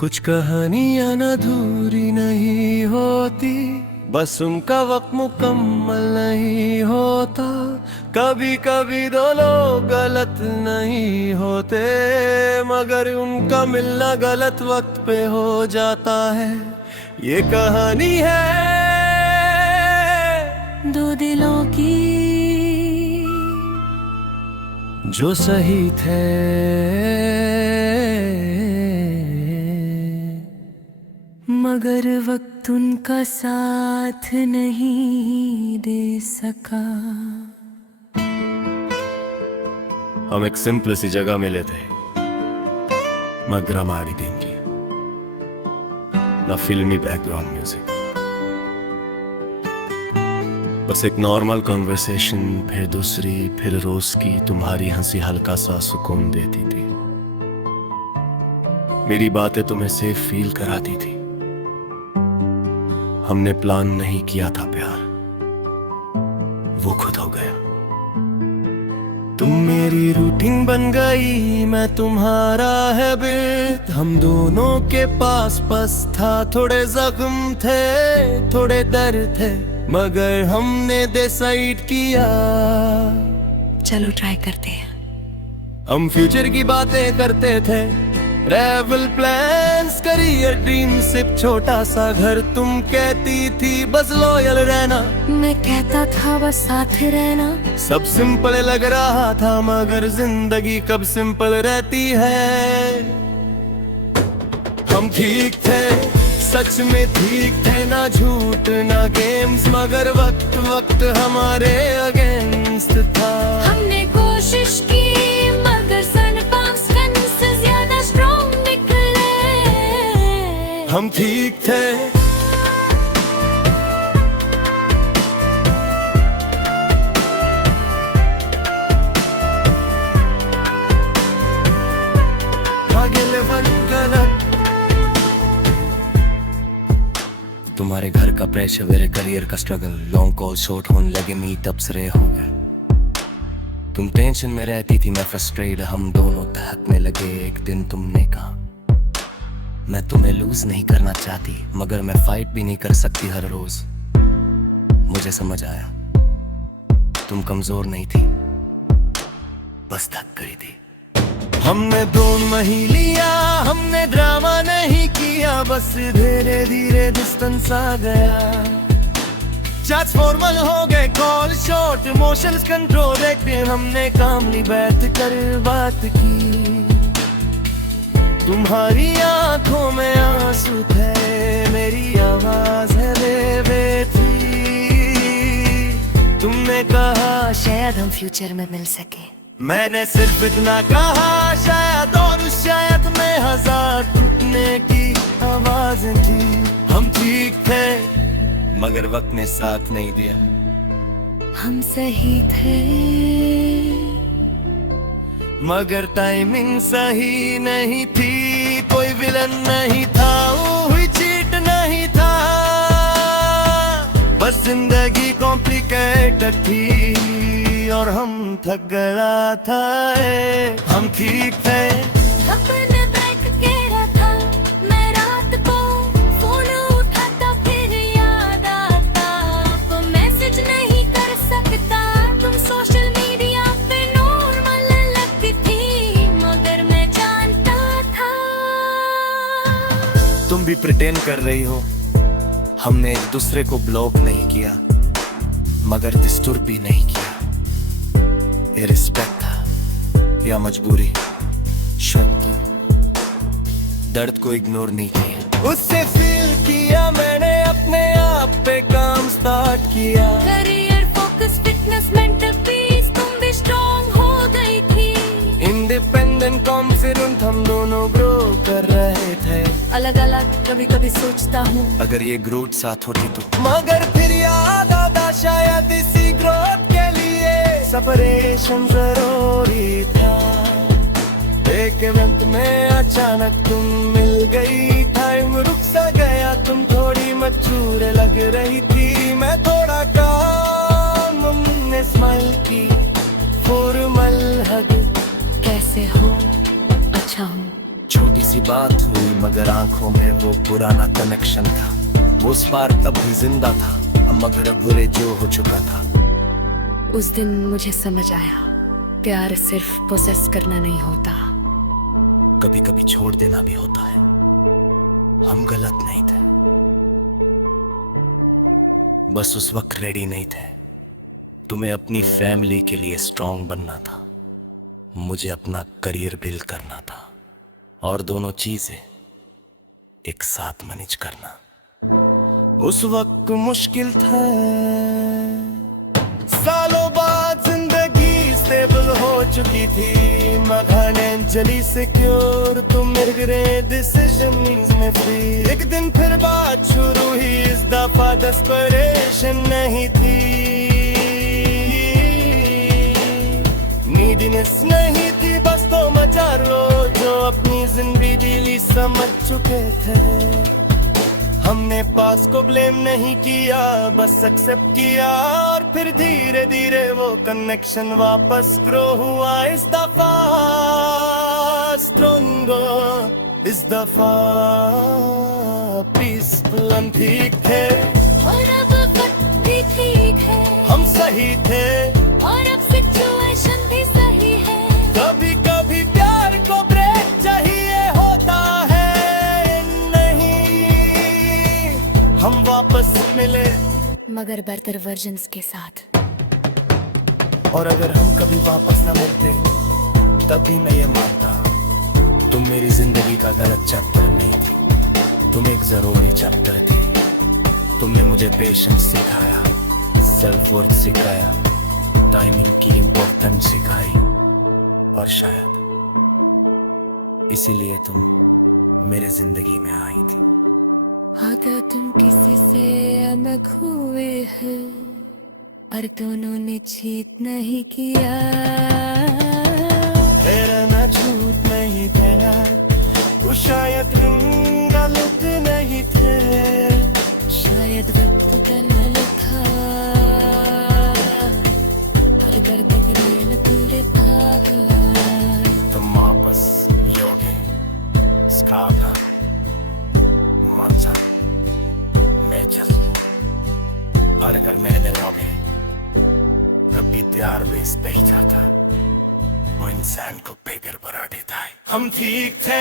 कुछ कहानियां अधूरी नहीं होती, बस उनका वक्त मुकम्मल नहीं होता। कभी कभी दो लोग गलत नहीं होते, मगर उनका मिलना गलत वक्त पे हो जाता है। ये कहानी है दो दिलों की जो सही थे मगर वक्त उनका साथ नहीं दे सका। हम एक सिंपल सी जगह मिले थे, मगरमारी दिन की, ना फिल्मी बैकग्राउंड म्यूजिक, बस एक नॉर्मल कॉन्वर्सेशन, फिर दूसरी, फिर रोज की तुम्हारी हंसी हल्का सा सुकून देती थी। मेरी बातें तुम्हें सेफ फील कराती थी। हमने प्लान नहीं किया था प्यार, वो खुद हो गया। तुम मेरी रूटीन बन गई, मैं तुम्हारा हैबिट। हम दोनों के पास बस था, थोड़े जख्म थे, थोड़े दर्द थे, मगर हमने डिसाइड किया चलो ट्राई करते हैं। हम फ्यूचर की बातें करते थे, ट्रैवल प्लान्स, करियर ड्रीम, सिर्फ छोटा सा घर। तुम कहती थी बस लॉयल रहना, मैं कहता था बस साथ रहना। सब सिंपल लग रहा था, मगर जिंदगी कब सिंपल रहती है। हम ठीक थे, सच में ठीक थे, ना झूठ ना गेम्स, मगर वक्त वक्त हमारे अगेंस्ट था। हमने कोशिश की मगर सन पास से ज्यादा स्ट्रॉन्ग निकले। हम ठीक थे, तुम्हारे घर का प्रेशर, मेरे करियर का स्ट्रगल, लॉन्ग कॉल शॉर्ट होने लगे, मीटअप्स रे हो गए। तुम टेंशन में रहती थी, मैं फ्रस्ट्रेटेड, हम दोनों दहकने लगे। एक दिन तुमने कहा मैं तुम्हें लूज नहीं करना चाहती, मगर मैं फाइट भी नहीं कर सकती हर रोज। मुझे समझ आया तुम कमजोर नहीं थी, बस थक गई थी। हमने दोनों नहीं लिया, हमने ड्रामा नहीं किया, बस धीरे धीरे डिस्टेंस आ गया। चैट्स फॉर्मल हो गए, कॉल शॉर्ट, इमोशंस कंट्रोल। एक दिन हमने कामली बैठ कर बात की, तुम्हारी आंखों में आंसू थे, मेरी आवाज है बेबी। तुमने कहा शायद हम फ्यूचर में मिल सके। मैंने सिर्फ इतना कहा, शायद और शायद में हजार टूटने की आवाज थी। हम ठीक थे, मगर वक्त ने साथ नहीं दिया। हम सही थे मगर टाइमिंग सही नहीं थी। कोई विलन नहीं था, कोई चीट नहीं था, बस जिंदगी कॉम्प्लिकेटेड थी और हम थक गया था। हम ठीक थे, अपने बैठ के रखा, मैं रात को फोन उठाता फिर याद आता। आप मैसेज नहीं कर सकता, तुम सोशल मीडिया पे नॉर्मल लगती थी, मगर मैं जानता था तुम भी प्रिटेंड कर रही हो। हमने एक दूसरे को ब्लॉक नहीं किया, मगर डिस्टर्ब भी नहीं किया। ये रिस्पेक्ट था या मजबूरी, शौक की, दर्द को इग्नोर नहीं किया। उससे फील किया मैंने, अपने आप पे काम स्टार्ट किया। Career focus, fitness, mental peace, तुम भी स्ट्रॉन्ग हो गई थी। इंडिपेंडेंट, कॉन्फिडेंट, हम दोनों ग्रो कर रहे थे। अलग अलग कभी कभी सोचता हूँ अगर ये ग्रोथ साथ होती तो, मगर फिर याद आता शायद इसी ग्रोथ के लिए सेपरेशन जरूरी था। एक इवेंट में अचानक तुम मिल गई, टाइम रुक सा गया, तुम थोड़ी मैच्योर लग रही थी, मैं थोड़ा काम। हमने स्माइल की, फॉर्मल हग। कैसे हो? अच्छा हूँ। छोटी सी बात हुई मगर आंखों में वो पुराना कनेक्शन था। वो स्पार्क तब भी जिंदा था, मगर अब बुरे जो हो चुका था। उस दिन मुझे समझ आया, प्यार सिर्फ पोसेस करना नहीं होता। कभी कभी छोड़ देना भी होता है। हम गलत नहीं थे, बस उस वक्त रेडी नहीं थे। तुम्हें अपनी फैमिली के लिए स्ट्रांग बनना था, मुझे अपना करियर बिल्ड करना था, और दोनों चीजें एक साथ मैनेज करना उस वक्त मुश्किल था। सालों बाद जिंदगी स्टेबल हो चुकी थी, फाइनेंशियली सिक्योर, तो मेरे डिसीजन में फ्री। एक दिन फिर बात शुरू हुई, इस दफा डेस्परेशन नहीं थी, नीडीनेस नहीं थी, बस तो मजा रो जो अपनी जिंदगी समझ चुके थे। हमने पास को ब्लेम नहीं किया, बस एक्सेप्ट किया, और फिर धीरे धीरे वो कनेक्शन वापस ग्रो हुआ। इस दफा स्ट्रॉन्गर, इस दफा पीसफुल। हम ठीक थे और अब वक्त भी ठीक है, हम सही थे, और अब सिचुएशन भी सही है। कभी कभी प्यार को ब्रेक चाहिए होता है, नहीं हम वापस मिले, मगर बेहतर वर्जन्स के साथ। और अगर हम कभी वापस ना मिलते तब भी मैं ये मानता, तुम मेरी जिंदगी का गलत चैप्टर नहीं थी, तुम एक जरूरी चैप्टर थी। तुमने मुझे पेशेंस सिखाया, सेल्फ वर्थ सिखाया, टाइमिंग की इम्पोर्टेंस सिखाई, और शायद इसीलिए तुम मेरे जिंदगी में आई थी। आधा तुम किसी से अलग हुए हो, पर दोनों ने चीट नहीं किया। तेरा ना झूठ नहीं तेरा, वो शायद गलत नहीं थे, शायद वक्त गलत था, हर दर्द गले तुझे था। तुम वापस योगे स्काबा माचा मेजर, और अगर मैंने रोगे तब भी प्यार बेस पे ही जाता, वो इंसान को बेघर बना देता है। हम ठीक थे